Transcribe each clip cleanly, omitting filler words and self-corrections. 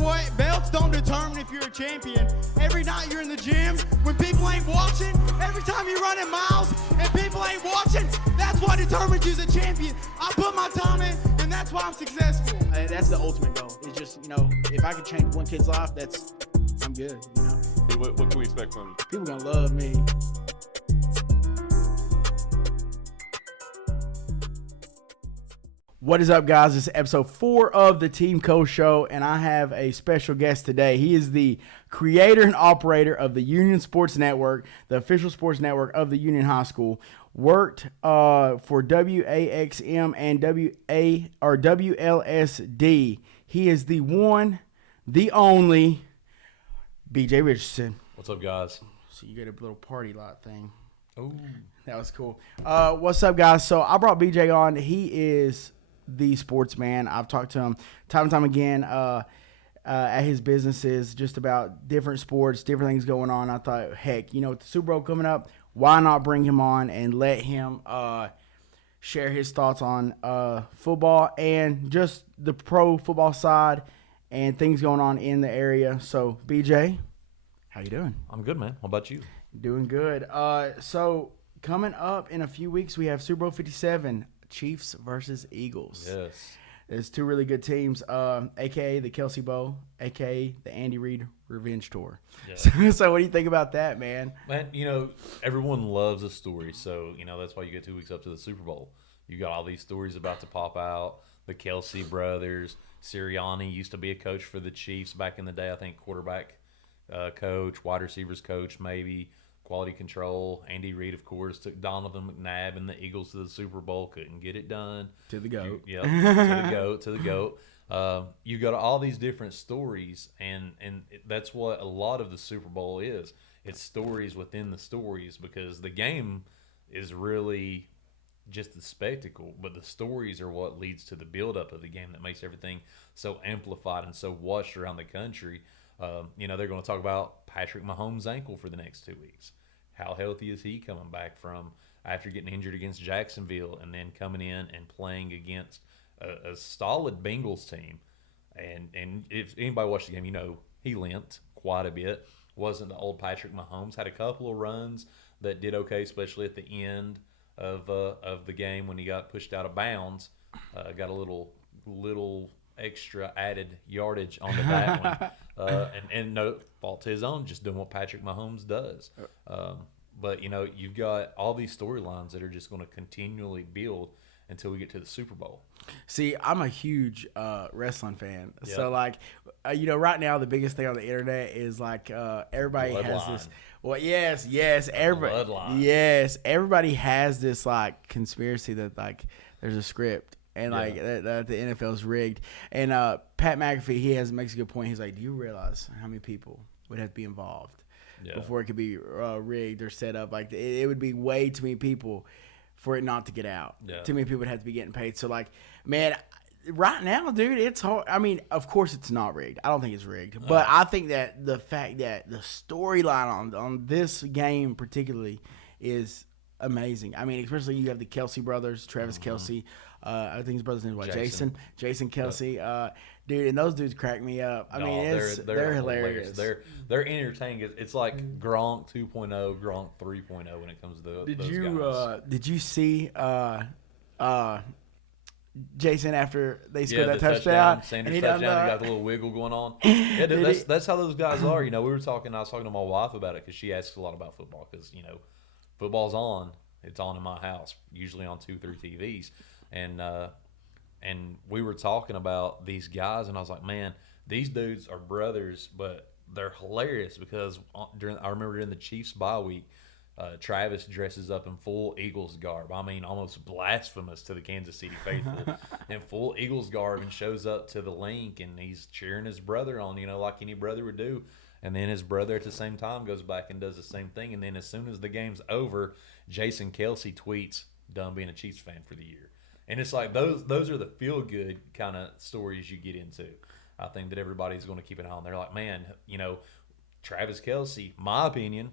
what? Belts don't determine if you're a champion. Every night you're in the gym, when people ain't watching, every time you're running miles and people ain't watching, that's what determines you's a champion. I put my time in, and that's why I'm successful. That's the ultimate goal. It's just, if I could change one kid's life, I'm good, What can we expect from you? People gonna love me. What is up, guys? This is episode 4 of the TeamCole Show, and I have a special guest today. He is the creator and operator of the Union Sports Network, the official sports network of the Union High School. Worked for WAXM and WLSD. He is the one, the only, BJ Richardson. What's up, guys? So you get a little party lot thing. Oh, that was cool. What's up, guys? So I brought BJ on. He is the sportsman. I've talked to him time and time again at his businesses, just about different sports, different things going on. I thought, heck, with the Super Bowl coming up, why not bring him on and let him share his thoughts on football and just the pro football side and things going on in the area. So, BJ, how you doing? I'm good, man. How about you? Doing good. So coming up in a few weeks, we have Super Bowl 57, Chiefs versus Eagles. Yes. There's two really good teams, a.k.a. the Kelsey Bowl, a.k.a. the Andy Reid Revenge Tour. Yeah. So what do you think about that, man? Man, everyone loves a story. So, that's why you get 2 weeks up to the Super Bowl. You got all these stories about to pop out. The Kelsey brothers. Sirianni used to be a coach for the Chiefs back in the day. I think quarterback coach, wide receivers coach, maybe quality control. Andy Reid, of course, took Donovan McNabb and the Eagles to the Super Bowl. Couldn't get it done. To the GOAT. To the GOAT. You got all these different stories, and that's what a lot of the Super Bowl is. It's stories within the stories, because the game is really just the spectacle, but the stories are what leads to the buildup of the game that makes everything so amplified and so watched around the country. They're going to talk about Patrick Mahomes' ankle for the next 2 weeks. How healthy is he coming back from after getting injured against Jacksonville and then coming in and playing against a solid Bengals team? And if anybody watched the game, he limped quite a bit. Wasn't the old Patrick Mahomes. Had a couple of runs that did okay, especially at the end of the game when he got pushed out of bounds. Got a little extra added yardage onto that one. And no fault to his own, just doing what Patrick Mahomes does. But, you've got all these storylines that are just going to continually build until we get to the Super Bowl. See, I'm a huge wrestling fan. Yep. So, right now the biggest thing on the internet is, everybody has this. Well, yes, everybody. Everybody has this, conspiracy that, there's a script. And that the NFL's rigged. And Pat McAfee, makes a good point. He's like, do you realize how many people would have to be involved before it could be rigged or set up? It would be way too many people for it not to get out. Yeah. Too many people would have to be getting paid. So, man, right now, dude, it's hard. I mean, of course it's not rigged. I don't think it's rigged. But I think that the fact that the storyline on this game particularly is amazing. I mean, especially you have the Kelsey brothers, Travis Kelsey. I think his brother's name is Jason Kelsey. Yep. Dude, and those dudes crack me up. I mean, they're hilarious. They're entertaining. It's like Gronk 2.0, Gronk 3.0 when it comes to those guys. Did you see Jason after they scored that touchdown? Sanders touchdown. He got the little wiggle going on. Yeah, dude, that's how those guys are. I was talking to my wife about it because she asks a lot about football because, football's on. It's on in my house, usually on 2-3 TVs. And we were talking about these guys, and I was like, man, these dudes are brothers, but they're hilarious because I remember during the Chiefs bye week, Travis dresses up in full Eagles garb. I mean, almost blasphemous to the Kansas City faithful, in full Eagles garb, and shows up to the link, and he's cheering his brother on, like any brother would do. And then his brother at the same time goes back and does the same thing. And then as soon as the game's over, Jason Kelsey tweets, "Done being a Chiefs fan for the year." And it's like those are the feel-good kind of stories you get into. I think that everybody's going to keep an eye on. They're like, man, Travis Kelsey, my opinion,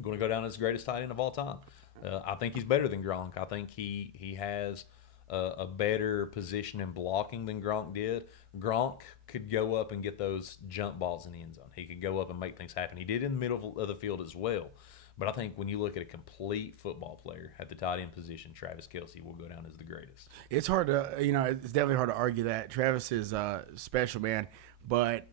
going to go down as the greatest tight end of all time. I think he's better than Gronk. I think he has a better position in blocking than Gronk did. Gronk could go up and get those jump balls in the end zone. He could go up and make things happen. He did in the middle of the field as well. But I think when you look at a complete football player at the tight end position, Travis Kelce will go down as the greatest. It's hard to, it's definitely hard to argue that. Travis is special, man. But,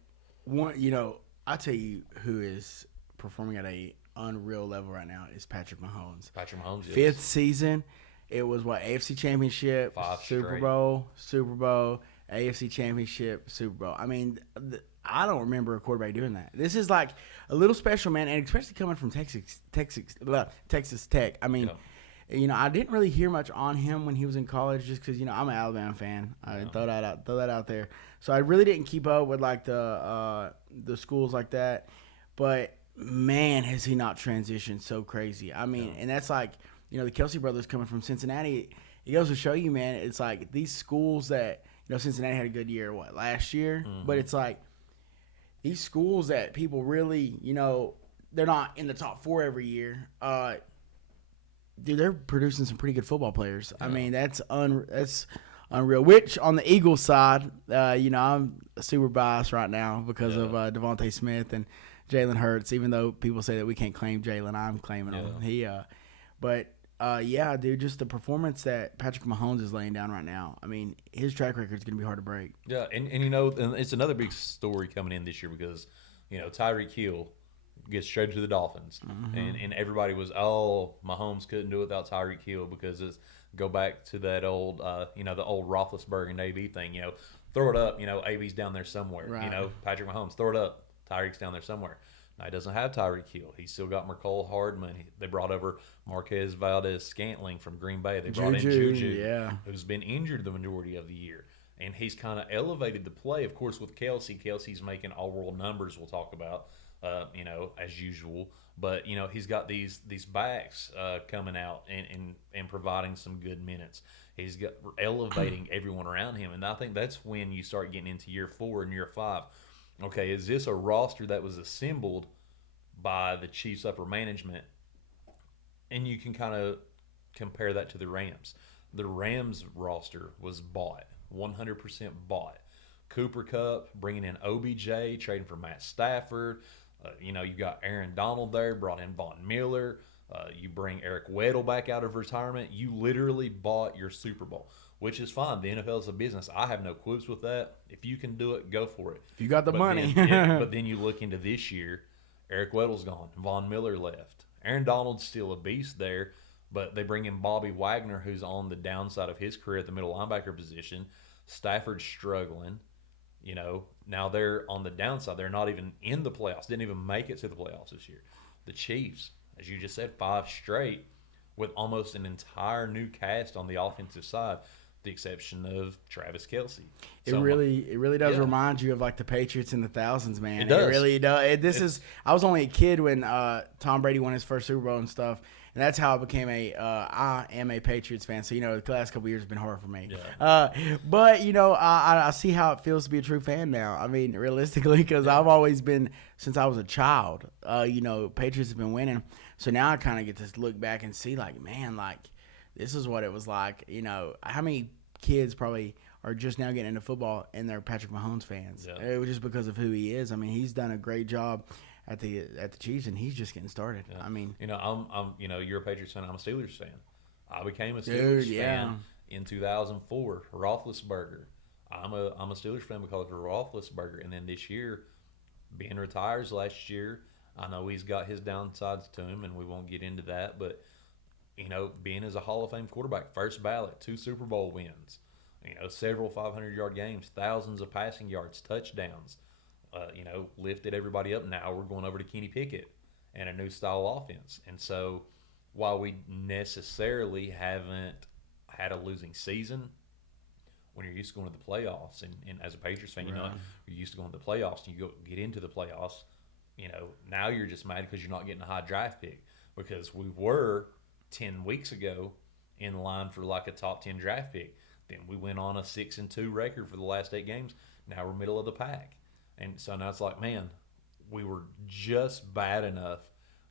I tell you who is performing at a unreal level right now is Patrick Mahomes. Patrick Mahomes, yes. 5th season. It was AFC Championship, 5 Super straight. Bowl, AFC Championship, Super Bowl. I mean, I don't remember a quarterback doing that. This is like a little special, man, and especially coming from Texas Tech. I mean, I didn't really hear much on him when he was in college, just because I'm an Alabama fan. I throw that out there. So I really didn't keep up with like the schools like that. But man, has he not transitioned so crazy? I mean, and that's like the Kelce brothers coming from Cincinnati. It goes to show you, man. It's like these schools that Cincinnati had a good year last year, but it's like these schools that people really they're not in the top 4 every year. Dude, they're producing some pretty good football players. I mean, that's unreal. Which on the Eagles side, I'm super biased right now because of Devontae Smith and Jalen Hurts. Even though people say that we can't claim Jalen, I'm claiming him. Dude, just the performance that Patrick Mahomes is laying down right now. I mean, his track record is going to be hard to break. Yeah, and it's another big story coming in this year because Tyreek Hill gets traded to the Dolphins, and everybody was, Mahomes couldn't do it without Tyreek Hill because go back to that old the old Roethlisberger and AB thing. Throw it up. AB's down there somewhere. Right. Patrick Mahomes, throw it up. Tyreek's down there somewhere. Now, he doesn't have Tyreek Hill. He's still got Mecole Hardman. They brought over Marquez Valdez-Scantling from Green Bay. They brought in Juju, who's been injured the majority of the year. And he's kind of elevated the play. Of course, with Kelsey's making all-world numbers we'll talk about, as usual. But, he's got these backs coming out and providing some good minutes. He's got elevating everyone around him. And I think that's when you start getting into year 4 and year 5. Okay, is this a roster that was assembled by the Chiefs' upper management? And you can kind of compare that to the Rams. The Rams roster was bought, 100% bought. Cooper Kupp, bringing in OBJ, trading for Matt Stafford. You've got Aaron Donald there, brought in Von Miller. You bring Eric Weddle back out of retirement. You literally bought your Super Bowl, which is fine. The NFL is a business. I have no quibs with that. If you can do it, go for it. If you got the money. But then you look into this year, Eric Weddle's gone. Von Miller left. Aaron Donald's still a beast there, but they bring in Bobby Wagner, who's on the downside of his career at the middle linebacker position. Stafford's struggling. Now they're on the downside. They're not even in the playoffs. Didn't even make it to the playoffs this year. The Chiefs, as you just said, 5 straight with almost an entire new cast on the offensive side. The exception of Travis Kelce. It really does remind you of like the Patriots in the thousands, man. It does. It really does. I was only a kid when Tom Brady won his first Super Bowl and stuff, and that's how I became I am a Patriots fan. So the last couple of years have been hard for me. Yeah. But I see how it feels to be a true fan now. I mean, realistically, because I've always been since I was a child. Patriots have been winning, so now I kind of get to look back and see like, man, like. This is what it was like. How many kids probably are just now getting into football and they're Patrick Mahomes fans? Yeah. It was just because of who he is. I mean, he's done a great job at the Chiefs, and he's just getting started. Yeah. I mean, I'm you're a Patriots fan. I'm a Steelers fan. I became a Steelers fan in 2004. Roethlisberger. I'm a Steelers fan because of Roethlisberger, and then this year, Ben retires last year. I know he's got his downsides to him, and we won't get into that, but. Ben is a Hall of Fame quarterback, first ballot, 2 Super Bowl wins, several 500-yard games, thousands of passing yards, touchdowns, lifted everybody up. Now we're going over to Kenny Pickett and a new style offense. And so while we necessarily haven't had a losing season, when you're used to going to the playoffs, and as a Patriots fan, you're used to going to the playoffs, and you get into the playoffs, now you're just mad because you're not getting a high draft pick, because we were – 10 weeks ago in line for like a top 10 draft pick. Then we went on a 6-2 record for the last 8 games. Now we're middle of the pack. And so now it's like, man, we were just bad enough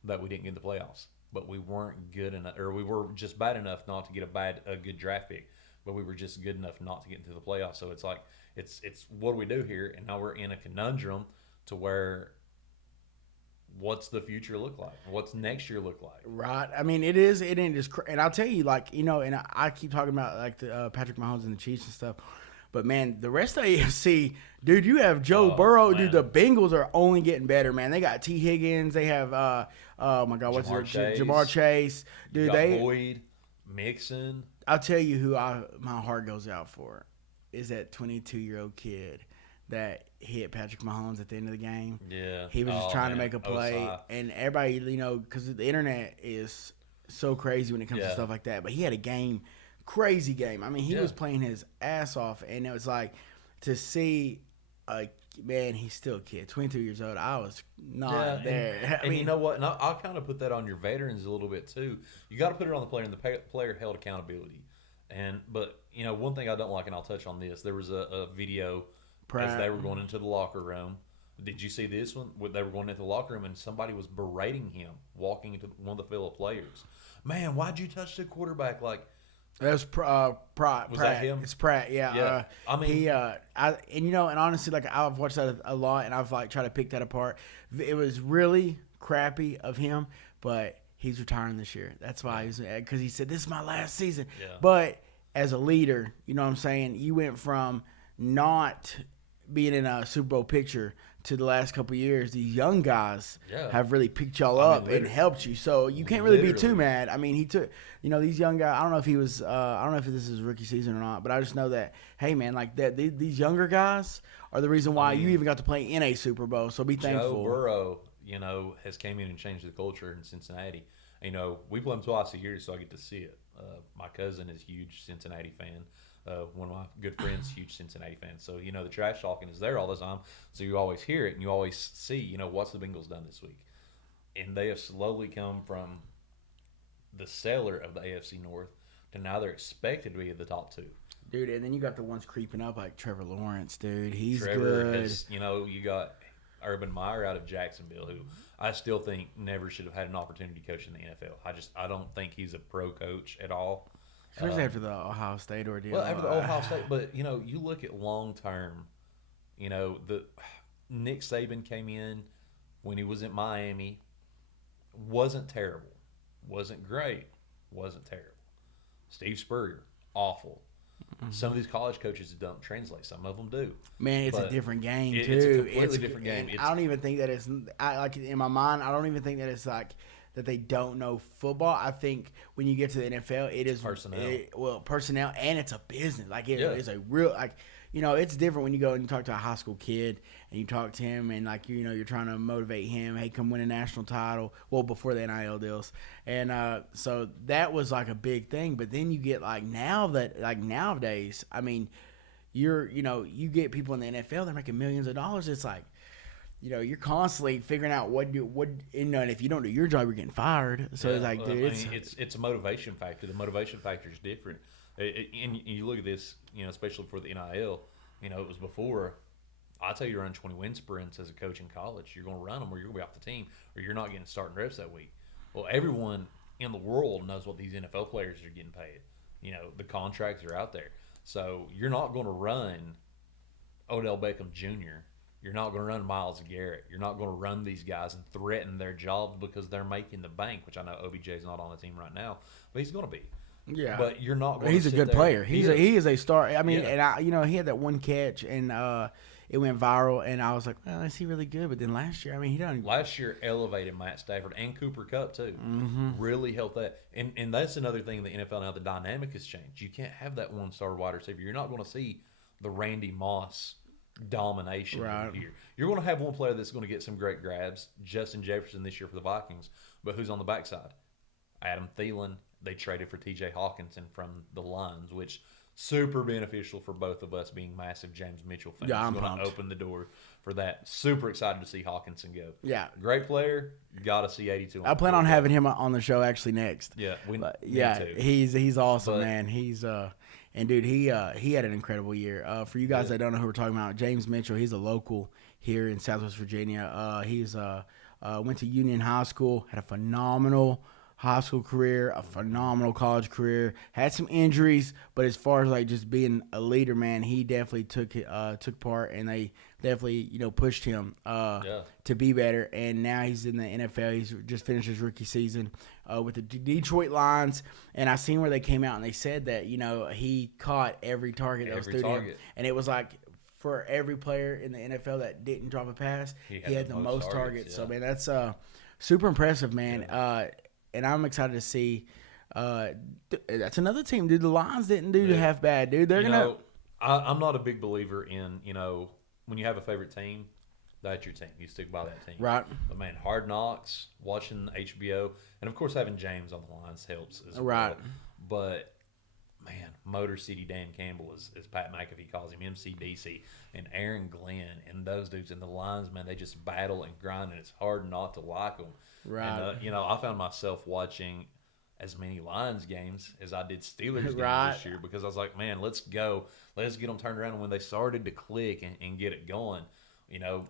that we didn't get the playoffs, but we weren't good enough, or we were just bad enough not to get a good draft pick, but we were just good enough not to get into the playoffs. So it's like it's what do we do here? And now we're in a conundrum to where what's the future look like? What's next year look like? Right. I mean, it is. And I'll tell you, like, you know, and I keep talking about like the Patrick Mahomes and the Chiefs and stuff. But man, the rest of the AFC, dude, you have Joe Burrow. Man. Dude, the Bengals are only getting better, man. They got T. Higgins. They have oh my God, what's Jamar Chase. Dude, Boyd, Mixon. I'll tell you who my heart goes out for is that 22-year-old kid that hit Patrick Mahomes at the end of the game. Yeah. He was just trying to make a play. And everybody, you know, because the internet is so crazy when it comes to stuff like that. But he had a crazy game. I mean, he was playing his ass off. And it was like to see, man, he's still a kid, 22 years old. I was not there. And you know what? And I'll kind of put that on your veterans a little bit too. You got to put it on the player, and the player held accountability. But, you know, one thing I don't like, and I'll touch on this, there was a video as they were going into the locker room. Did you see this one? They were going into the locker room, and somebody was berating him walking into one of the fellow players. Man, why'd you touch the quarterback? Like, that was Pratt. That him? It's Pratt, yeah. I mean, and you know, and honestly, like I've watched that a lot, and I've like tried to pick that apart. It was really crappy of him, but he's retiring this year. That's why because he said this is my last season. Yeah. But as a leader, you know what I'm saying? You went from not being in a Super Bowl picture to the last couple of years. These young guys have really picked y'all up and helped you. So you can't really be too mad. I mean, he took, you know, these young guys. I don't know if he was. I don't know if this is his rookie season or not. But I just know that, hey, man, like that. These younger guys are the reason why you even got to play in a Super Bowl. So be thankful. Joe Burrow, you know, has came in and changed the culture in Cincinnati. You know, we play them twice a year, so I get to see it. My cousin is a huge Cincinnati fan. One of my good friends, huge Cincinnati fan. So, you know, the trash talking is there all the time. So you always hear it and you always see, you know, what's the Bengals done this week? And they have slowly come from the cellar of the AFC North to now they're expected to be at the top two. Dude, and then you got the ones creeping up like Trevor Lawrence, dude. He's good. You know, you got Urban Meyer out of Jacksonville, who I still think never should have had an opportunity to coach in the NFL. I don't think he's a pro coach at all. Especially after the Ohio State ordeal. Well, after the Ohio State, but you know, you look at long term. You know, Nick Saban came in when he was at Miami, wasn't terrible, wasn't great, wasn't terrible. Steve Spurrier, awful. Mm-hmm. Some of these college coaches don't translate. Some of them do. Man, it's a different game too. It's a completely different game. I don't even think that it's like in my mind. I don't even think that it's like that they don't know football. I think when you get to the NFL, it is personnel. Personnel, and it's a business. Like it is a real you know, it's different when you go and you talk to a high school kid and you talk to him and like you know you're trying to motivate him. Hey, come win a national title. Well, before the NIL deals, and so that was like a big thing. But then you get like nowadays, I mean, you get people in the NFL, they're making millions of dollars. It's like, you know, you're constantly figuring out and if you don't do your job, you're getting fired. So it's like, dude, it's a motivation factor. The motivation factor is different. And you look at this, you know, especially for the NIL, you know, it was before. I tell you to run 20 win sprints as a coach in college. You're going to run them or you're going to be off the team or you're not getting starting reps that week. Well, everyone in the world knows what these NFL players are getting paid. You know, the contracts are out there. So you're not going to run Odell Beckham Jr. You're not going to run Myles Garrett. You're not going to run these guys and threaten their jobs because they're making the bank, which I know OBJ is not on the team right now, but he's going to be. Yeah, but you're not going he's to a good player. He is a star. I mean, Yeah. and he had that one catch and it went viral, and I was like, well, is he really good? But then last year, I mean, he done. Last year elevated Matt Stafford and Cooper Kupp too. Mm-hmm. Really helped that. And that's another thing in the NFL now. The dynamic has changed. You can't have that one-star wide receiver. You're not going to see the Randy Moss domination right here. You're going to have one player that's going to get some great grabs. Justin Jefferson this year for the Vikings, but who's on the backside? Adam Thielen. They traded for T.J. Hawkinson from the Lions, which super beneficial for both of us being massive James Mitchell fans. Yeah, I'm going pumped. to open the door for that. Super excited to see Hawkinson go. Yeah, great player. Got to see 82. I plan on having him on the show actually next. Yeah, too. He's awesome, man. He's and dude, he had an incredible year. For you guys that don't know who we're talking about, James Mitchell. He's a local here in Southwest Virginia. He's went to Union High School, had a phenomenal high school career, a phenomenal college career. Had some injuries, but as far as like just being a leader, man, he definitely took part, and they definitely pushed him to be better. And now he's in the NFL. He's just finished his rookie season with the Detroit Lions, and I seen where they came out and they said that he caught every target that was through him, and it was like for every player in the NFL that didn't drop a pass, he had the most targets. So man, that's super impressive, man. And I'm excited to see. That's another team, dude. The Lions didn't do half bad, dude. They're gonna. I'm not a big believer in when you have a favorite team, that's your team. You stick by that team, right? But man, Hard Knocks, watching HBO, and of course having James on the lines helps as right. well. But man, Motor City Dan Campbell, as Pat McAfee calls him, MCDC, and Aaron Glenn, and those dudes in the lines, man, they just battle and grind, and it's hard not to like them. Right. And, I found myself watching as many Lions games as I did Steelers games this year because I was like, man, let's go. Let's get them turned around. And when they started to click and get it going,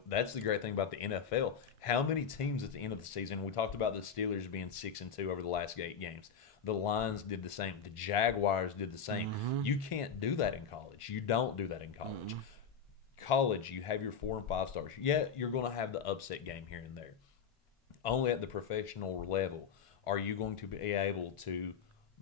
that's the great thing about the NFL. How many teams at the end of the season, we talked about the Steelers being 6-2 over the last 8 games. The Lions did the same. The Jaguars did the same. Mm-hmm. You can't do that in college. You don't do that in college. Mm-hmm. College, you have your 4 and 5 stars. Yeah, you're going to have the upset game here and there. Only at the professional level are you going to be able to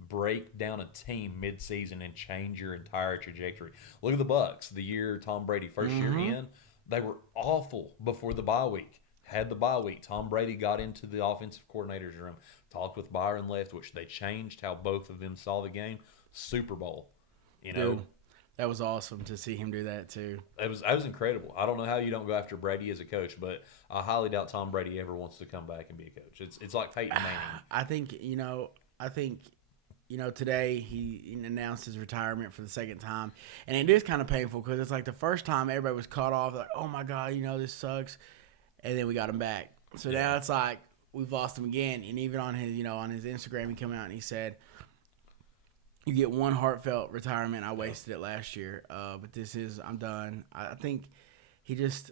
break down a team mid-season and change your entire trajectory. Look at the Bucs. The year Tom Brady first year in, they were awful before the bye week. Had the bye week. Tom Brady got into the offensive coordinator's room, talked with Byron Leftwich. They changed how both of them saw the game. Super Bowl, Dude, that was awesome to see him do that too. That was incredible. I don't know how you don't go after Brady as a coach, but I highly doubt Tom Brady ever wants to come back and be a coach. It's like Peyton Manning. I think today he announced his retirement for the second time, and it is kind of painful because it's like the first time everybody was caught off, like, oh my god, this sucks, and then we got him back. So now it's like we've lost him again, and even on his on his Instagram he came out and he said, you get one heartfelt retirement. I wasted it last year, but I'm done. I think he just,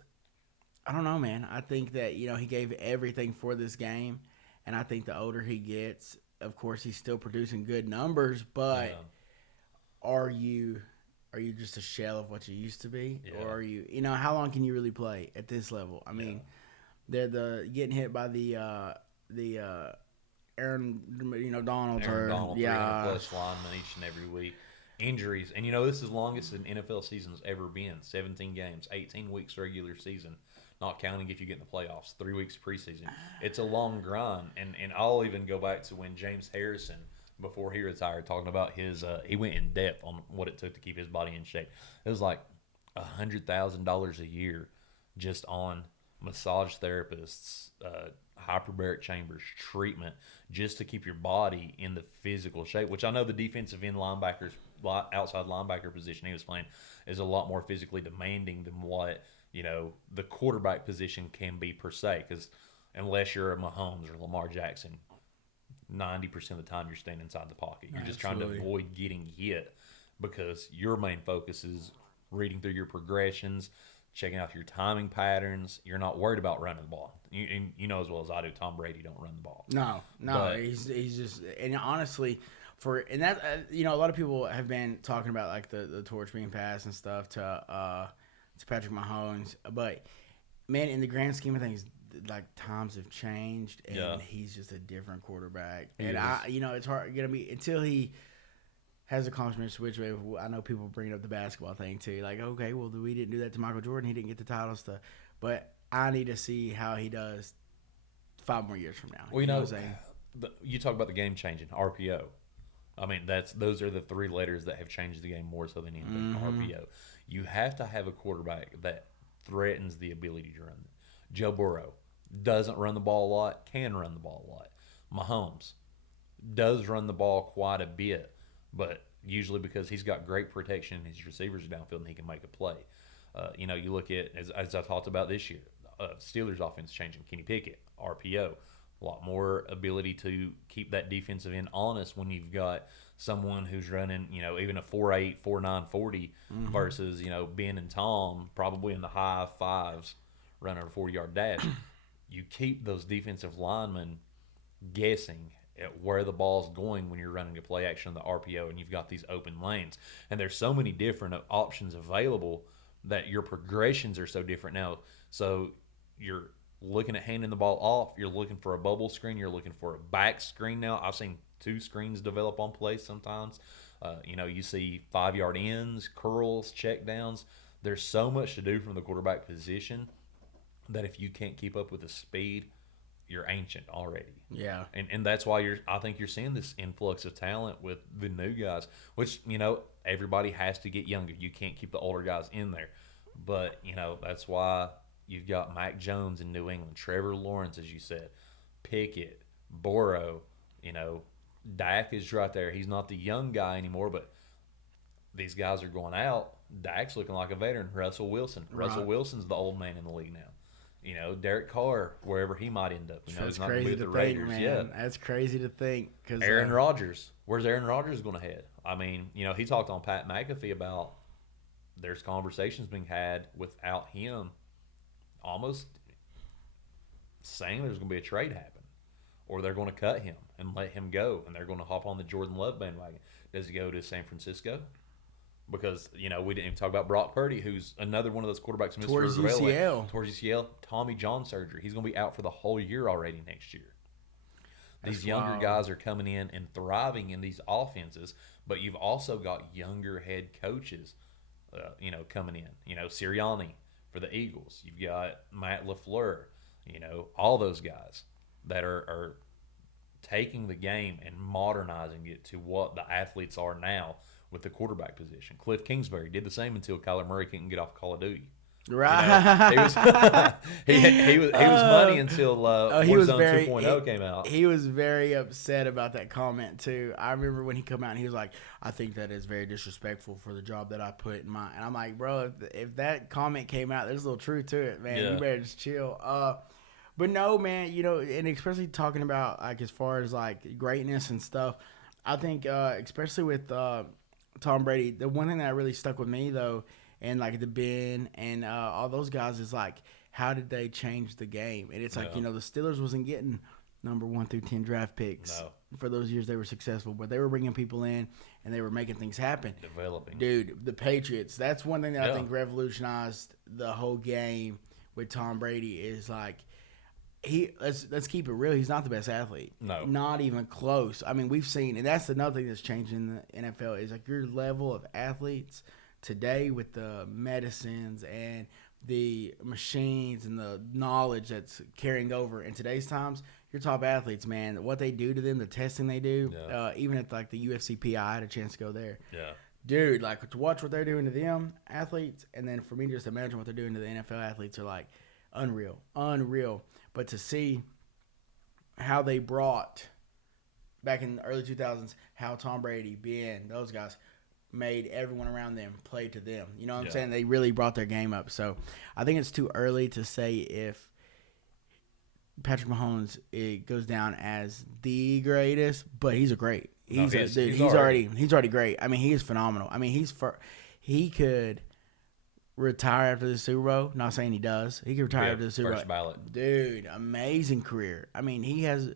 I don't know, man. I think that he gave everything for this game, and I think the older he gets, of course, he's still producing good numbers. But are you just a shell of what you used to be, or are you? How long can you really play at this level? I mean, they're getting hit by the Aaron Donald, 300+ linemen each and every week. Injuries. And, this is the longest an NFL season's ever been. 17 games, 18 weeks regular season, not counting if you get in the playoffs, 3 weeks preseason. It's a long grind. And I'll even go back to when James Harrison, before he retired, talking about his he went in depth on what it took to keep his body in shape. It was like $100,000 a year just on massage therapists, hyperbaric chambers, treatment, just to keep your body in the physical shape, which I know the defensive end linebackers, outside linebacker position he was playing is a lot more physically demanding than what, the quarterback position can be per se, because unless you're a Mahomes or Lamar Jackson, 90% of the time you're staying inside the pocket. You're just trying to avoid getting hit because your main focus is reading through your progressions, checking out your timing patterns. You're not worried about running the ball. You know as well as I do, Tom Brady don't run the ball. No, but he's just, and honestly, a lot of people have been talking about like the torch being passed and stuff to Patrick Mahomes, but man, in the grand scheme of things, like times have changed, and he's just a different quarterback. It's hard gonna be until he has accomplishments which way. I know people bring up the basketball thing too, like, okay, well, we didn't do that to Michael Jordan. He didn't get the title stuff, but I need to see how he does 5 more years from now. Well, you talk about the game changing RPO. I mean, those are the 3 letters that have changed the game more so than anything. RPO. You have to have a quarterback that threatens the ability to run. Joe Burrow doesn't run the ball a lot, can run the ball a lot. Mahomes does run the ball quite a bit, but usually because he's got great protection and his receivers are downfield and he can make a play. You look at, as I talked about this year, Steelers offense changing. Kenny Pickett, RPO, a lot more ability to keep that defensive end honest when you've got someone who's running, even a 4.8, 4.9 40 versus, Ben and Tom probably in the high 5s running a 40-yard dash. You keep those defensive linemen guessing at where the ball's going when you're running a play action on the RPO and you've got these open lanes. And there's so many different options available that your progressions are so different now. So you're looking at handing the ball off. You're looking for a bubble screen. You're looking for a back screen now. I've seen 2 screens develop on plays sometimes. You see 5-yard ends, curls, check downs. There's so much to do from the quarterback position that if you can't keep up with the speed, you're ancient already. Yeah. And that's why I think you're seeing this influx of talent with the new guys, which, everybody has to get younger. You can't keep the older guys in there. But, that's why you've got Mac Jones in New England, Trevor Lawrence, as you said, Pickett, Burrow, Dak is right there. He's not the young guy anymore, but these guys are going out. Dak's looking like a veteran. Russell Wilson. Right. Russell Wilson's the old man in the league now. Derek Carr, wherever he might end up. That's he's not going to be crazy with the to Raiders think, man. yet. That's crazy to think. Cause, Aaron Rodgers. Where's Aaron Rodgers going to head? I mean, he talked on Pat McAfee about there's conversations being had without him, almost saying there's going to be a trade happen. Or they're going to cut him and let him go, and they're going to hop on the Jordan Love bandwagon. Does he go to San Francisco? Because, we didn't even talk about Brock Purdy, who's another one of those quarterbacks. Towards UCL. Towards UCL. Tommy John surgery. He's going to be out for the whole year already next year. These younger guys are coming in and thriving in these offenses, but you've also got younger head coaches, coming in. Sirianni for the Eagles. You've got Matt LaFleur. All those guys that are taking the game and modernizing it to what the athletes are now with the quarterback position. Cliff Kingsbury did the same until Kyler Murray couldn't get off Call of Duty. Right. He was he was money until Warzone very 2.0 came out. He was very upset about that comment too. I remember when he came out and he was like, "I think that is very disrespectful for the job that I put in my." And I'm like, "Bro, if that comment came out, there's a little truth to it, man. Yeah. You better just chill." But no, man, and especially talking about like as far as like greatness and stuff, I think especially with Tom Brady, the one thing that really stuck with me though, and like the Ben and all those guys is like, how did they change the game? And it's like, the Steelers wasn't getting number 1 through 10 draft picks for those years they were successful, but they were bringing people in and they were making things happen. Developing. Dude, the Patriots, that's one thing that I think revolutionized the whole game with Tom Brady is like, let's keep it real. He's not the best athlete. No. Not even close. I mean, we've seen, and that's another thing that's changed in the NFL is like your level of athletes today with the medicines and the machines and the knowledge that's carrying over in today's times. Your top athletes, man, what they do to them, the testing they do, even at like the UFCP, I had a chance to go there. Yeah. Dude, like to watch what they're doing to them athletes, and then for me just imagine what they're doing to the NFL athletes are like unreal. But to see how they brought back in the early 2000s, how Tom Brady, Ben, those guys made everyone around them play to them. You know what I'm saying? They really brought their game up. So I think it's too early to say if Patrick Mahomes goes down as the greatest, but he's a great. He's already great. I mean, he is phenomenal. I mean, he could retire after the Super Bowl. Not saying he does. He could retire after the Super Bowl. First ballot. Dude, amazing career. I mean, he has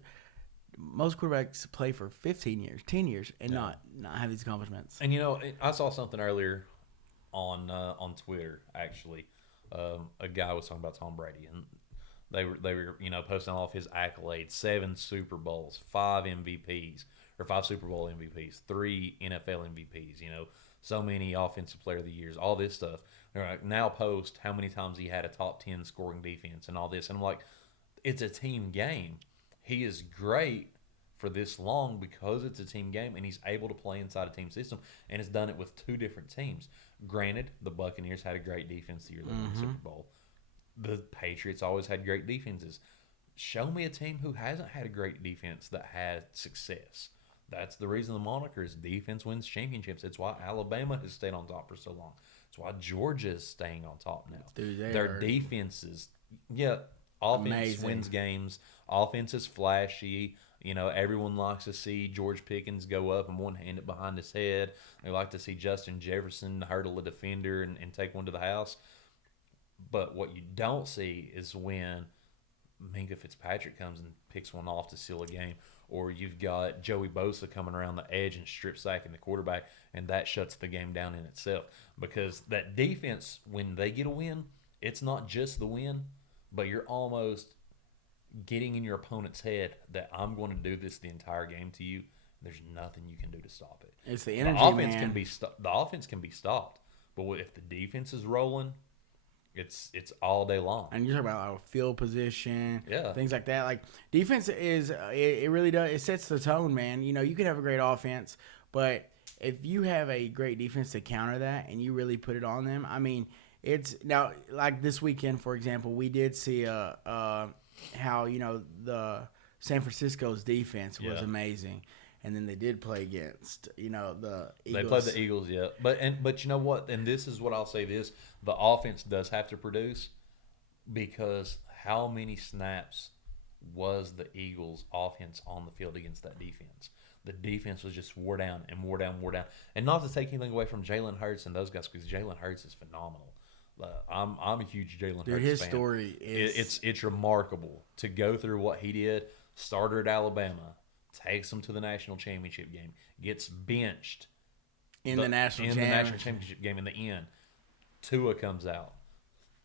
most quarterbacks play for 15 years, 10 years, and not have these accomplishments. And I saw something earlier on Twitter actually. A guy was talking about Tom Brady, and they were posting off his accolades: 7 Super Bowls, 5 MVPs or 5 Super Bowl MVPs, 3 NFL MVPs. So many Offensive Player of the Years, all this stuff. They're like, now post how many times he had a top 10 scoring defense and all this. And I'm like, it's a team game. He is great for this long because it's a team game, and he's able to play inside a team system, and has done it with 2 different teams. Granted, the Buccaneers had a great defense the year they won the Super Bowl. The Patriots always had great defenses. Show me a team who hasn't had a great defense that had success. That's the reason the moniker is defense wins championships. It's why Alabama has stayed on top for so long. It's why Georgia is staying on top now. Dude, their defenses, offense amazing. Wins games. Offense is flashy. Everyone likes to see George Pickens go up and one-hand it behind his head. They like to see Justin Jefferson hurdle a defender and take one to the house. But what you don't see is when Minka Fitzpatrick comes and picks one off to seal a game, or you've got Joey Bosa coming around the edge and strip sacking the quarterback, and that shuts the game down in itself. Because that defense, when they get a win, it's not just the win, but you're almost getting in your opponent's head that I'm going to do this the entire game to you. There's nothing you can do to stop it. It's the energy, the offense man. Can be the offense can be stopped, but if the defense is rolling, it's all day long. And you're talking about field position, yeah, things like that. Like defense is, it really does. It sets the tone, man. You know, you can have a great offense, but if you have a great defense to counter that and you really put it on them, I mean, it's now like this weekend, for example, we did see how the San Francisco's defense was amazing. And then they did play against, the Eagles. They played the Eagles, yeah. But you know what? And this is what I'll say this. The offense does have to produce, because how many snaps was the Eagles' offense on the field against that defense? The defense was just wore down and wore down, wore down. And not to take anything away from Jalen Hurts and those guys, because Jalen Hurts is phenomenal. I'm a huge Jalen Hurts fan. His story is... It's remarkable to go through what he did. Starter at Alabama. Takes them to the national championship game. Gets benched in the national championship game in the end. Tua comes out.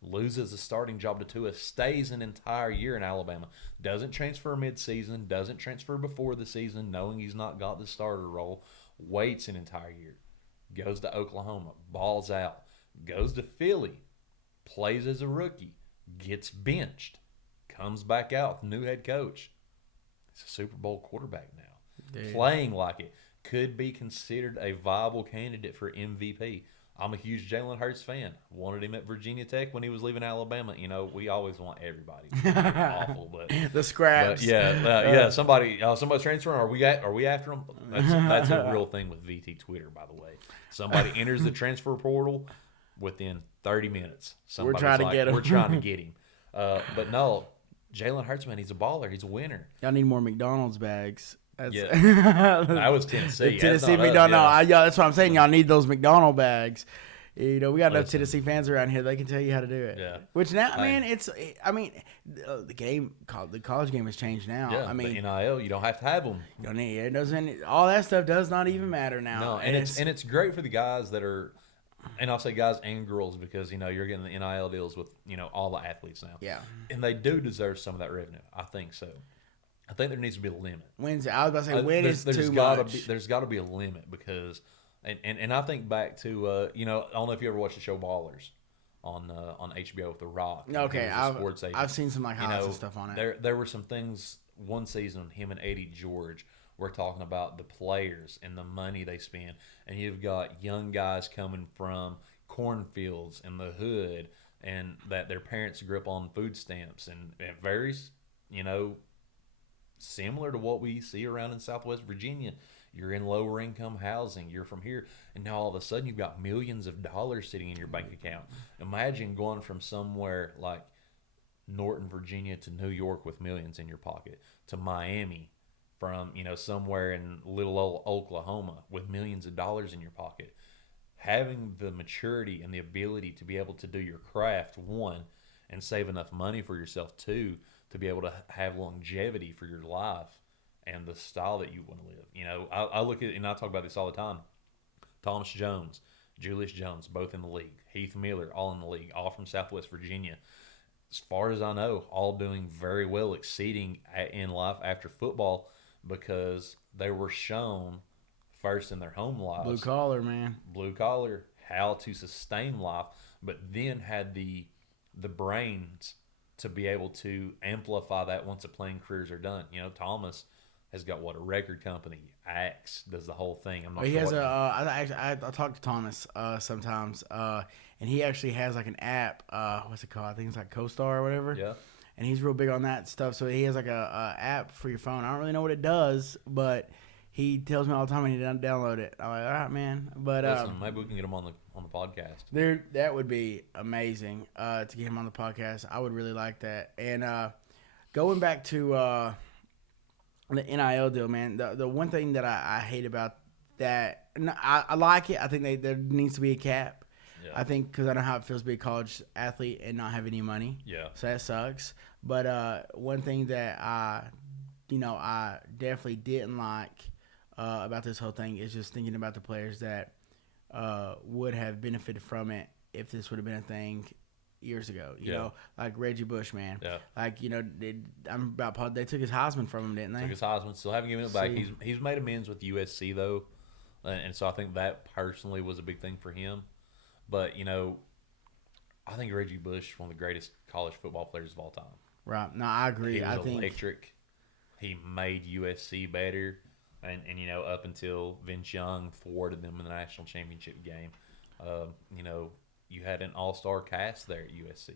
Loses the starting job to Tua. Stays an entire year in Alabama. Doesn't transfer midseason. Doesn't transfer before the season, knowing he's not got the starter role. Waits an entire year. Goes to Oklahoma. Balls out. Goes to Philly. Plays as a rookie. Gets benched. Comes back out with new head coach. He's a Super Bowl quarterback now. Dude. Playing like it. Could be considered a viable candidate for MVP. I'm a huge Jalen Hurts fan. Wanted him at Virginia Tech when he was leaving Alabama. You know, we always want everybody. Awful, but the scraps. But somebody's transferring. Are we after them? That's a real thing with VT Twitter, by the way. Somebody enters the transfer portal within 30 minutes. We're trying to get him. We're trying to get him. But no. Jalen Hurts, man, he's a baller. He's a winner. Y'all need more McDonald's bags. That was Tennessee. Tennessee McDonald's. That's what I'm saying. Y'all need those McDonald bags. You know, we got enough Tennessee fans around here. They can tell you how to do it. Yeah. Which now, man, the college game has changed now. Yeah. I mean, the NIL, you don't have to have them. You don't need it. Doesn't all that stuff does not even matter now. No, and it's great for the guys that are. And I'll say guys and girls, because, you're getting the NIL deals with, all the athletes now. Yeah. And they do deserve some of that revenue. I think so. I think there needs to be a limit. When's I was about to say when is too much. There's got to be a limit, because, and I think back to, I don't know if you ever watched the show Ballers on HBO with The Rock. Okay, I've seen some highlights and stuff on it. There were some things one season, him and Eddie George were talking about the players and the money they spend. And you've got young guys coming from cornfields in the hood, and that their parents grew up on food stamps, and it varies, similar to what we see around in Southwest Virginia. You're in lower income housing. You're from here, and now all of a sudden you've got millions of dollars sitting in your bank account. Imagine going from somewhere like Norton, Virginia, to New York with millions in your pocket, to Miami, from somewhere in little old Oklahoma with millions of dollars in your pocket. Having the maturity and the ability to be able to do your craft, one, and save enough money for yourself, two, to be able to have longevity for your life and the style that you want to live. I look at, and I talk about this all the time. Thomas Jones, Julius Jones, both in the league. Heath Miller, all in the league, all from Southwest Virginia. As far as I know, all doing very well, exceeding in life after football, because they were shown first in their home lives. Blue collar, man. Blue collar, how to sustain life, but then had the brains to be able to amplify that once the playing careers are done. Thomas has got a record company. Axe does the whole thing. I'm not he sure. Has I talk to Thomas sometimes, and he actually has an app. What's it called? I think it's CoStar or whatever. Yeah. And he's real big on that stuff. So he has a app for your phone. I don't really know what it does, but he tells me all the time I need to download it. I'm like, all right, man. But listen, maybe we can get him on the podcast. Dude, that would be amazing to get him on the podcast. I would really like that. And going back to the NIL deal, man, the one thing that I hate about that, I like it. I think there needs to be a cap. Yeah. I think because I know how it feels to be a college athlete and not have any money. Yeah. So that sucks. But one thing that I definitely didn't like about this whole thing is just thinking about the players that would have benefited from it if this would have been a thing years ago. You know, like Reggie Bush, man. Yeah. Like, they took his Heisman from him, didn't they? Took his Heisman. Still haven't given it back. He's made amends with USC, though. And so I think that personally was a big thing for him. But, I think Reggie Bush is one of the greatest college football players of all time. Right. No, I agree. He was electric. He made USC better. And up until Vince Young thwarted them in the national championship game, you had an all-star cast there at USC.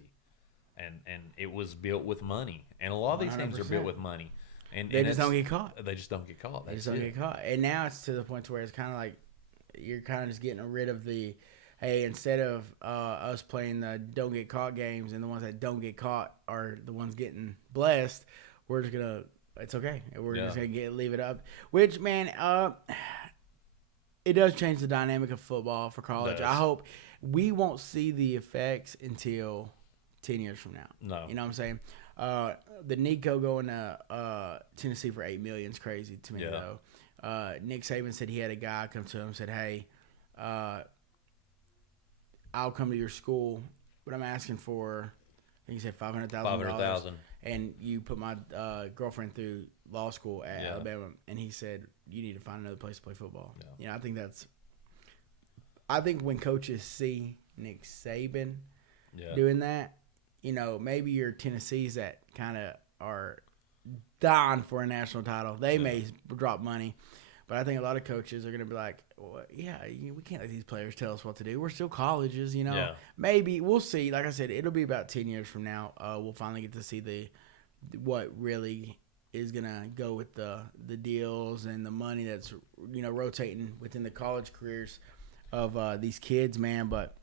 And it was built with money. And a lot of these teams are built with money. And they just don't get caught. They just don't get caught. They just don't get caught. And now it's to the point to where it's kind of like you're kind of just getting rid of the, hey, instead of us playing the don't get caught games and the ones that don't get caught are the ones getting blessed, we're just going to, it's okay. We're just going to leave it up. Which, man, it does change the dynamic of football for college. I hope we won't see the effects until 10 years from now. No. You know what I'm saying? The Nico going to Tennessee for $8 million is crazy to me, though. Nick Saban said he had a guy come to him and said, hey, I'll come to your school, but I'm asking for, I think he said $500,000. And you put my girlfriend through law school at Alabama. And he said, you need to find another place to play football. Yeah. I think when coaches see Nick Saban doing that, maybe your Tennessees that kind of are dying for a national title, they may drop money. But I think a lot of coaches are going to be like, well, we can't let these players tell us what to do. We're still colleges, Maybe. We'll see. Like I said, it'll be about 10 years from now. We'll finally get to see what really is going to go with the deals and the money that's, rotating within the college careers of these kids, man. But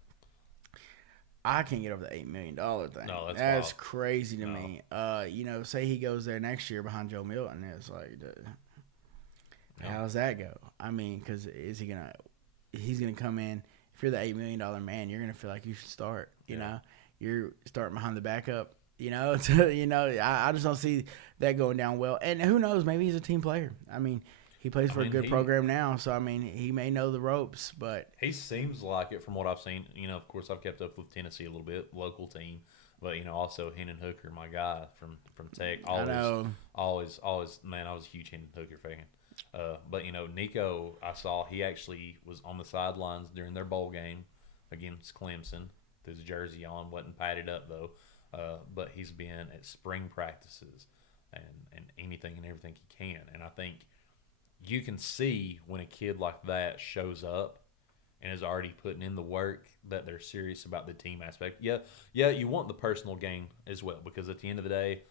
I can't get over the $8 million thing. No, that's crazy to me. Say he goes there next year behind Joe Milton. It's like, how's that go? I mean, because he's gonna come in. If you're the $8 million man, you're gonna feel like you should start. You're starting behind the backup. I just don't see that going down well. And who knows? Maybe he's a team player. I mean, he plays for a good program now, so I mean, he may know the ropes. But he seems like it from what I've seen. Of course, I've kept up with Tennessee a little bit, local team. But also Hendon Hooker, my guy from Tech. Always, man, I was a huge Hendon Hooker fan. But Nico, I saw he actually was on the sidelines during their bowl game against Clemson. His jersey on, wasn't padded up though. But he's been at spring practices and anything and everything he can. And I think you can see when a kid like that shows up and is already putting in the work that they're serious about the team aspect. Yeah, you want the personal gain as well, because at the end of the day,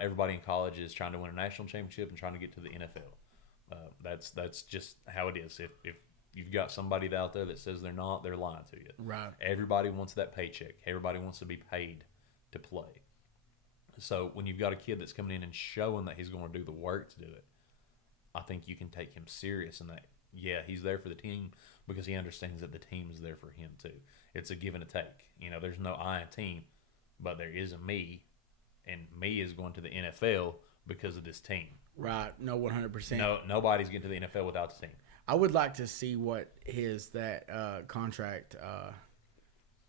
everybody in college is trying to win a national championship and trying to get to the NFL. That's just how it is. If you've got somebody out there that says they're not, they're lying to you. Right. Everybody wants that paycheck. Everybody wants to be paid to play. So when you've got a kid that's coming in and showing that he's going to do the work to do it, I think you can take him serious in that. Yeah, he's there for the team because he understands that the team is there for him too. It's a give and a take. There's no I in team, but there is a me, and me is going to the NFL because of this team. Right. No, 100%. No, nobody's getting to the NFL without the team. I would like to see what contract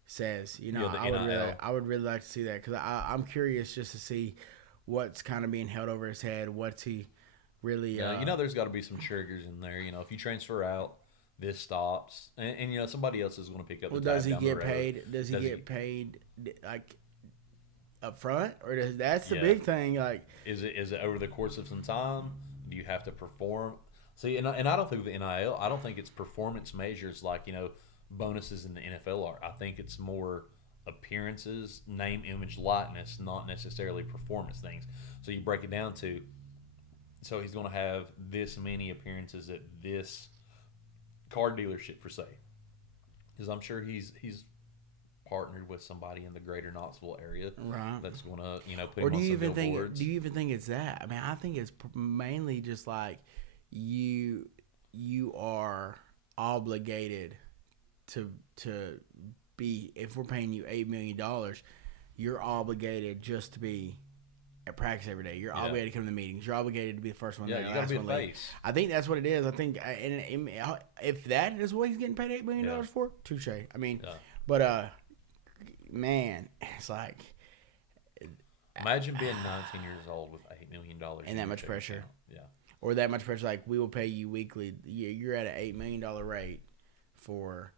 says. I would really like to see that, because I'm curious just to see what's kind of being held over his head. What's he really? There's got to be some triggers in there. If you transfer out, this stops, and somebody else is going to pick up. Well, the tab does he down get the road. paid? Does he get paid like up front, or that's the big thing? Like, is it over the course of some time? Do you have to perform? See, and I don't think the NIL. I don't think it's performance measures like bonuses in the NFL are. I think it's more appearances, name, image, likeness, not necessarily performance things. So you break it down to, so he's going to have this many appearances at this car dealership, for say, because I'm sure he's partnered with somebody in the greater Knoxville area, right? That's going to put or him do you on some even think? billboards. Do you even think it's that? I mean, I think it's mainly just like you are obligated to be. If we're paying you $8 million, you're obligated just to be at practice every day. You're Yeah. obligated to come to the meetings. You're obligated to be the first one Yeah, there, you the got last to be one the late. face. I think that's what it is. I think and if that is what he's getting paid $8 million for, touche. I mean, but man, it's like imagine being 19 years old with $8 million and that much pressure. Account. Yeah. Or that much pressure, like we will pay you weekly. You're at an $8 million rate for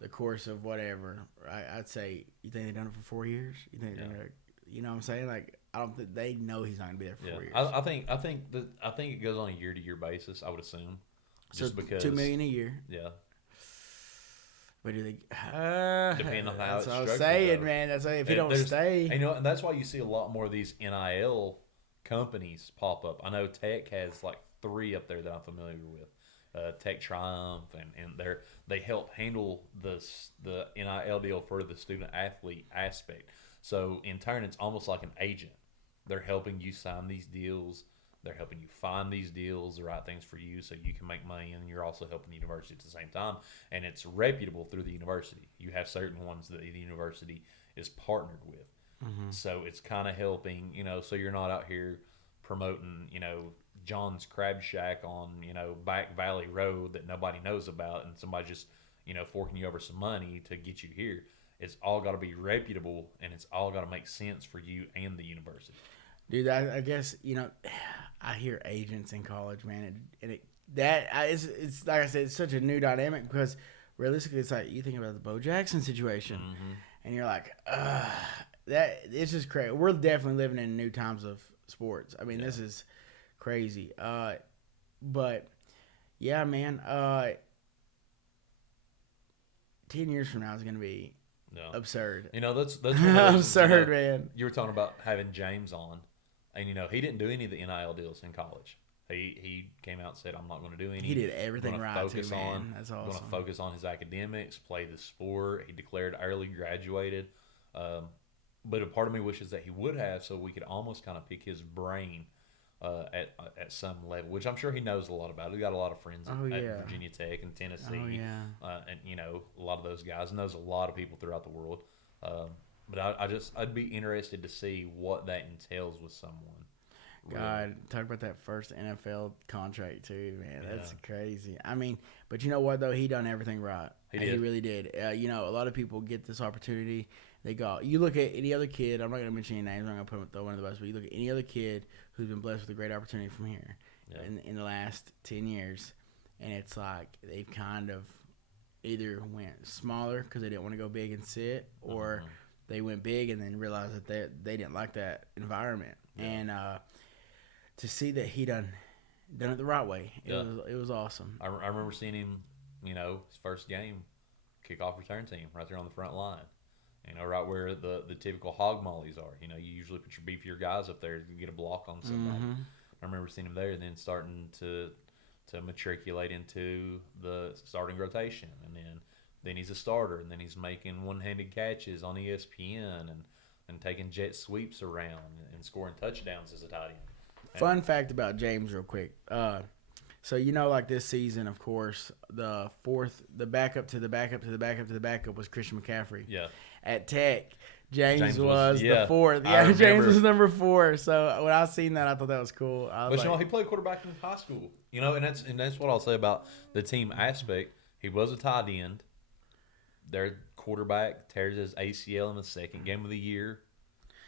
the course of whatever. I'd say, you think they've done it for 4 years? You think they're gonna, you know what I'm saying? Like, I don't think they know he's not gonna be there for 4 years. I think it goes on a year-to-year basis. I would assume, just because $2 million a year. Yeah. But do they? Depending on how that's it's what I was structured, saying, though. man. That's if you don't stay. And, and that's why you see a lot more of these NIL companies pop up. I know Tech has like 3 up there that I'm familiar with. Tech Triumph, and they help handle the NIL deal for the student athlete aspect. So in turn, it's almost like an agent. They're helping you sign these deals. They're helping you find these deals, the right things for you, so you can make money, and you're also helping the university at the same time. And it's reputable through the university. You have certain ones that the university is partnered with. Mm-hmm. So it's kind of helping, so you're not out here promoting, John's Crab Shack on, Back Valley Road that nobody knows about, and somebody just, forking you over some money to get you here. It's all got to be reputable, and it's all got to make sense for you and the university. Dude, I guess, I hear agents in college, man, it's like I said, it's such a new dynamic because realistically, it's like you think about the Bo Jackson situation, and you're like, that it's just crazy. We're definitely living in new times of sports. I mean, this is crazy. But yeah, man, 10 years from now is going to be absurd. That's absurd, man. You were talking about having James on, and he didn't do any of the NIL deals in college. He came out and said, "I'm not going to do any." He did everything right too, man. That's awesome. Going to focus on his academics, play the sport. He declared early graduated, but a part of me wishes that he would have, so we could almost kind of pick his brain at some level, which I'm sure he knows a lot about. He got a lot of friends at Virginia Tech and Tennessee, and a lot of those guys, knows a lot of people throughout the world. But I'd be interested to see what that entails with someone. God, talk about that first NFL contract too, man. That's crazy. I mean, but you know what though? He done everything right. He really did. A lot of people get this opportunity. You look at any other kid. I'm not going to mention any names. I'm not going to throw one of the best. But you look at any other kid who's been blessed with a great opportunity from here in the last 10 years, and it's like they've kind of either went smaller because they didn't want to go big and sit, or they went big and then realized that they didn't like that environment. And to see that he done it the right way, it was awesome. I remember seeing him, his first game, kickoff return team, right there on the front line. Right where the typical hog mollies are. You usually put your beefier guys up there to get a block on somebody. I remember seeing him there, and then starting to matriculate into the starting rotation, and then he's a starter, and then he's making one-handed catches on ESPN and taking jet sweeps around and scoring touchdowns as a tight end. Fun fact about James real quick. So, like this season, of course, the backup to the backup to the backup to the backup was Christian McCaffrey. Yeah. At Tech, James was the fourth. Yeah, James was number 4. So when I seen that, I thought that was cool. But he played quarterback in high school. And that's what I'll say about the team aspect. He was a tight end. Their quarterback tears his ACL in the second game of the year,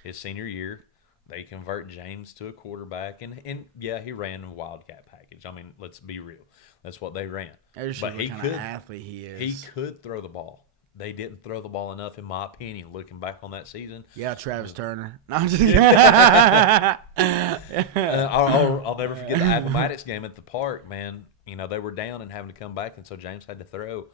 his senior year. They convert James to a quarterback, and he ran a wildcat package. I mean, let's be real. That's what they ran. But he could, athlete he is. He could throw the ball. They didn't throw the ball enough, in my opinion, looking back on that season. Yeah, Travis Turner. No, I'm just kidding. I'll never forget the Appomattox game at the park, man. They were down and having to come back, and so James had to throw.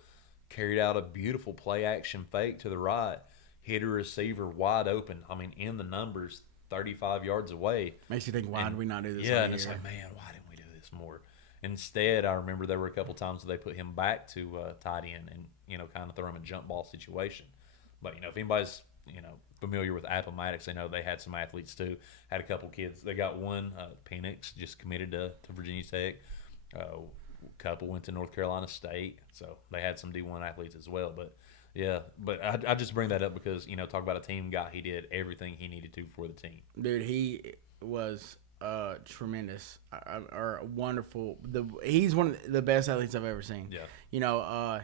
Carried out a beautiful play-action fake to the right. Hit a receiver wide open. I mean, in the numbers, 35 yards away. Makes you think, why did we not do this? Yeah, and it's like, man, why didn't we do this more? Instead, I remember there were a couple times where they put him back to tight end and, kind of throw him a jump ball situation. But, if anybody's, familiar with Appomattox, they know they had some athletes too. Had a couple kids. They got one, Penix, just committed to Virginia Tech. A couple went to North Carolina State. So they had some D1 athletes as well. But I just bring that up because, talk about a team guy. He did everything he needed to for the team. Dude, was tremendous or wonderful. He's one of the best athletes I've ever seen. Yeah. You know,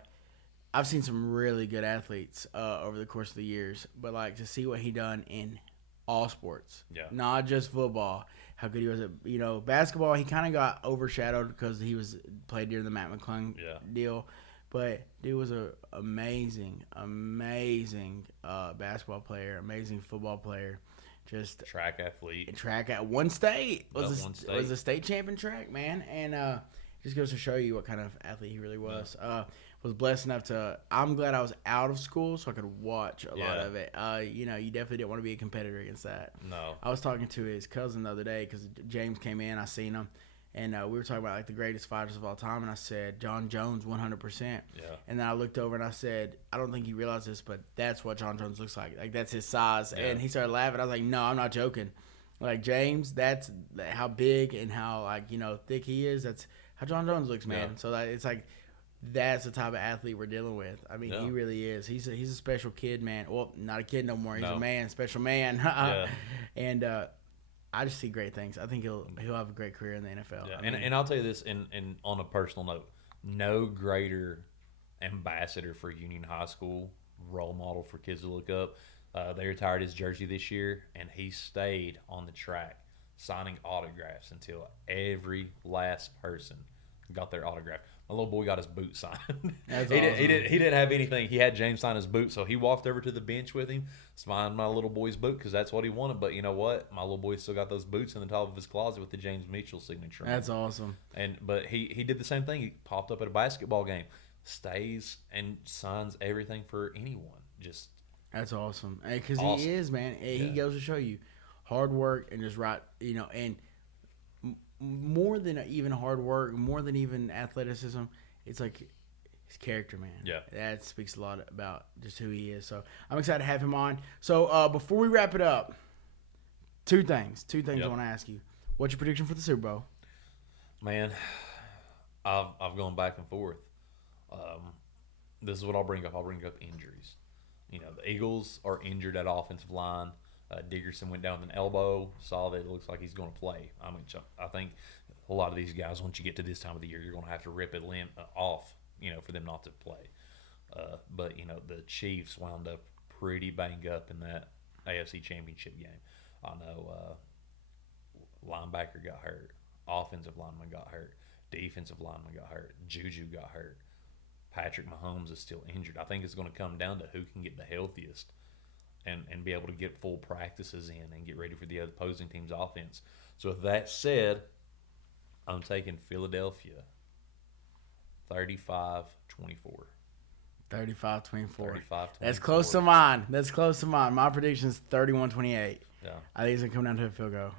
I've seen some really good athletes over the course of the years, but like to see what he done in all sports, not just football. How good he was at basketball. He kind of got overshadowed because he was played during the Matt McClung deal, but dude was a amazing basketball player, amazing football player. Just track athlete. Track at one state was a state champion track, man, and just goes to show you what kind of athlete he really was. Was blessed enough to. I'm glad I was out of school so I could watch a lot of it. You definitely didn't want to be a competitor against that. No. I was talking to his cousin the other day because James came in. I seen him, and we were talking about like the greatest fighters of all time. And I said John Jones, 100%. Yeah. And then I looked over and I said, I don't think he realized this, but that's what John Jones looks like. Like that's his size. Yeah. And he started laughing. I was like, no, I'm not joking. Like James, that's how big and how thick he is. That's how John Jones looks, man. Yeah. So it's like. That's the type of athlete we're dealing with. I mean, he really is. He's a special kid, man. Well, not a kid no more. He's a man, special man. And I just see great things. I think he'll have a great career in the NFL. Yeah. And I'll tell you this, and on a personal note, no greater ambassador for Union High School, role model for kids to look up. They retired his jersey this year, and he stayed on the track signing autographs until every last person got their autograph. My little boy got his boot signed. That's he awesome. didn't have anything. He had James sign his boot, so he walked over to the bench with him, signed my little boy's boot because that's what he wanted. But you know what? My little boy still got those boots in the top of his closet with the James Mitchell signature on. That's awesome. But he did the same thing. He popped up at a basketball game, stays and signs everything for anyone. Just that's awesome. Because he is, man. He goes to show you hard work and just and more than even hard work, more than even athleticism, it's like his character, man. Yeah. That speaks a lot about just who he is. So I'm excited to have him on. So before we wrap it up, two things I want to ask you. What's your prediction for the Super Bowl? Man, I've gone back and forth. This is what I'll bring up. I'll bring up injuries. The Eagles are injured at offensive line. Dickerson went down with an elbow. Saw that it looks like he's going to play. I think a lot of these guys, once you get to this time of the year, you're going to have to rip it off, for them not to play. But the Chiefs wound up pretty banged up in that AFC Championship game. I know linebacker got hurt, offensive lineman got hurt, defensive lineman got hurt, Juju got hurt. Patrick Mahomes is still injured. I think it's going to come down to who can get the healthiest. And be able to get full practices in and get ready for the opposing team's offense. So with that said, I'm taking Philadelphia 35-24. 35-24. That's close to mine. My prediction is 31-28. Yeah. I think it's going to come down to a field goal.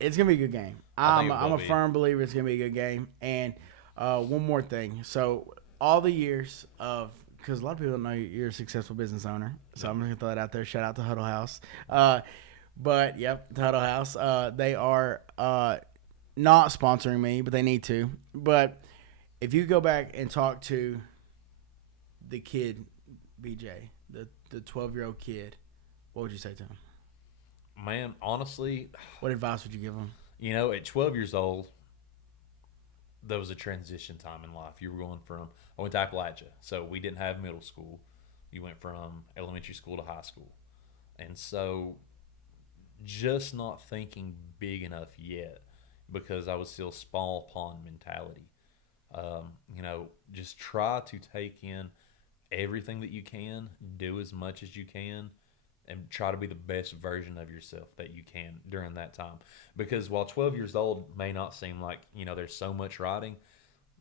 It's going to be a good game. I'm a firm believer it's going to be a good game. And one more thing. So all the years of – because a lot of people don't know you're a successful business owner. So I'm going to throw that out there. Shout out to Huddle House. But, yep, the Huddle House. They are not sponsoring me, but they need to. But if you go back and talk to the kid, BJ, the 12-year-old kid, what would you say to him? Man, honestly. What advice would you give him? At 12 years old, there was a transition time in life. You were going from – I went to Appalachia, so we didn't have middle school. You went from elementary school to high school. And so just not thinking big enough yet because I was still small pond mentality. Just try to take in everything that you can, do as much as you can, and try to be the best version of yourself that you can during that time. Because while 12 years old may not seem like, there's so much riding,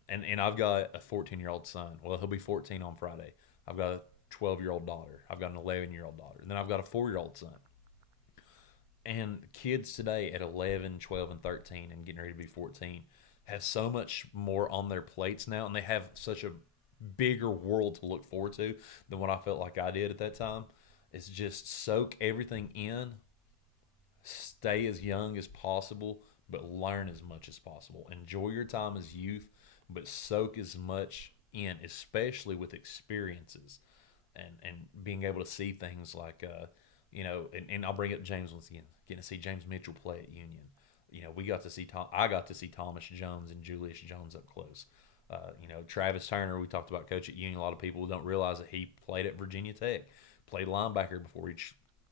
and I've got a 14-year-old son. Well, he'll be 14 on Friday. I've got a 12-year-old daughter. I've got an 11-year-old daughter. And then I've got a 4-year-old son. And kids today at 11, 12, and 13 and getting ready to be 14 have so much more on their plates now, and they have such a bigger world to look forward to than what I felt like I did at that time. It's just soak everything in, stay as young as possible, but learn as much as possible. Enjoy your time as youth, but soak as much in, especially with experiences and being able to see things like You know, and I'll bring up James once again. Getting to see James Mitchell play at Union. You know, I got to see Thomas Jones and Julius Jones up close. You know, Travis Turner, we talked about coach at Union. A lot of people don't realize that he played at Virginia Tech, played linebacker before he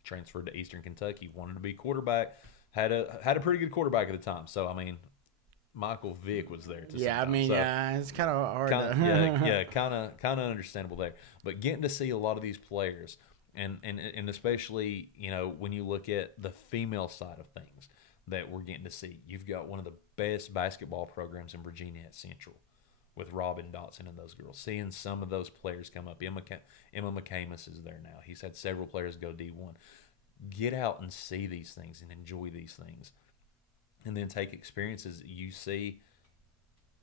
transferred to Eastern Kentucky, wanted to be quarterback, had a pretty good quarterback at the time. So, I mean, Michael Vick was there. Yeah, I mean, so, yeah, it's kind of hard. kind of understandable there. But getting to see a lot of these players, and especially, you know, when you look at the female side of things that we're getting to see, you've got one of the best basketball programs in Virginia at Central with Robin Dotson and those girls. Seeing some of those players come up. Emma McCamus is there now. He's had several players go D1. Get out and see these things and enjoy these things. And then take experiences that you see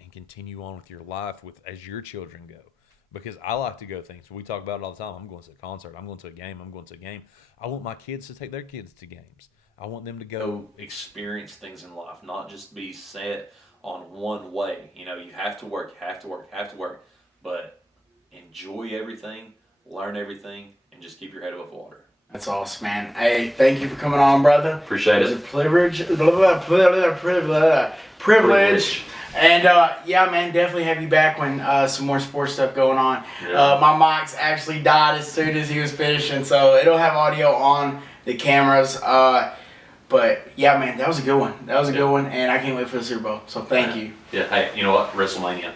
and continue on with your life as your children go. Because I like to go things. We talk about it all the time. I'm going to a concert. I'm going to a game. I'm going to a game. I want my kids to take their kids to games. I want them to go experience things in life, not just be set on one way. You know, you have to work, but enjoy everything, learn everything, and just keep your head above water. That's awesome, man. Hey, thank you for coming on, brother. Appreciate it. It was a privilege. And, yeah, man, definitely have you back when some more sports stuff going on. Yeah. My mic's actually died as soon as he was finishing, so it'll have audio on the cameras. But, yeah, man, that was a good one. Good one, and I can't wait for the Super Bowl. So thank you. Yeah, hey, you know what? WrestleMania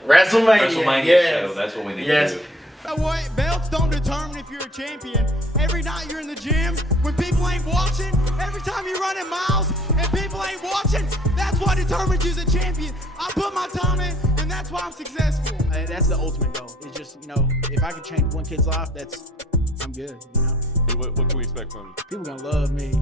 Yes. show. That's what we need to do. You know what? Belts don't determine if you're a champion. Every night you're in the gym, when people ain't watching, every time you're running miles and people ain't watching, that's what determines you's a champion. I put my time in, and that's why I'm successful. That's the ultimate goal. It's just, you know, if I could change one kid's life, I'm good, you know. What can we expect from him? People gonna love me.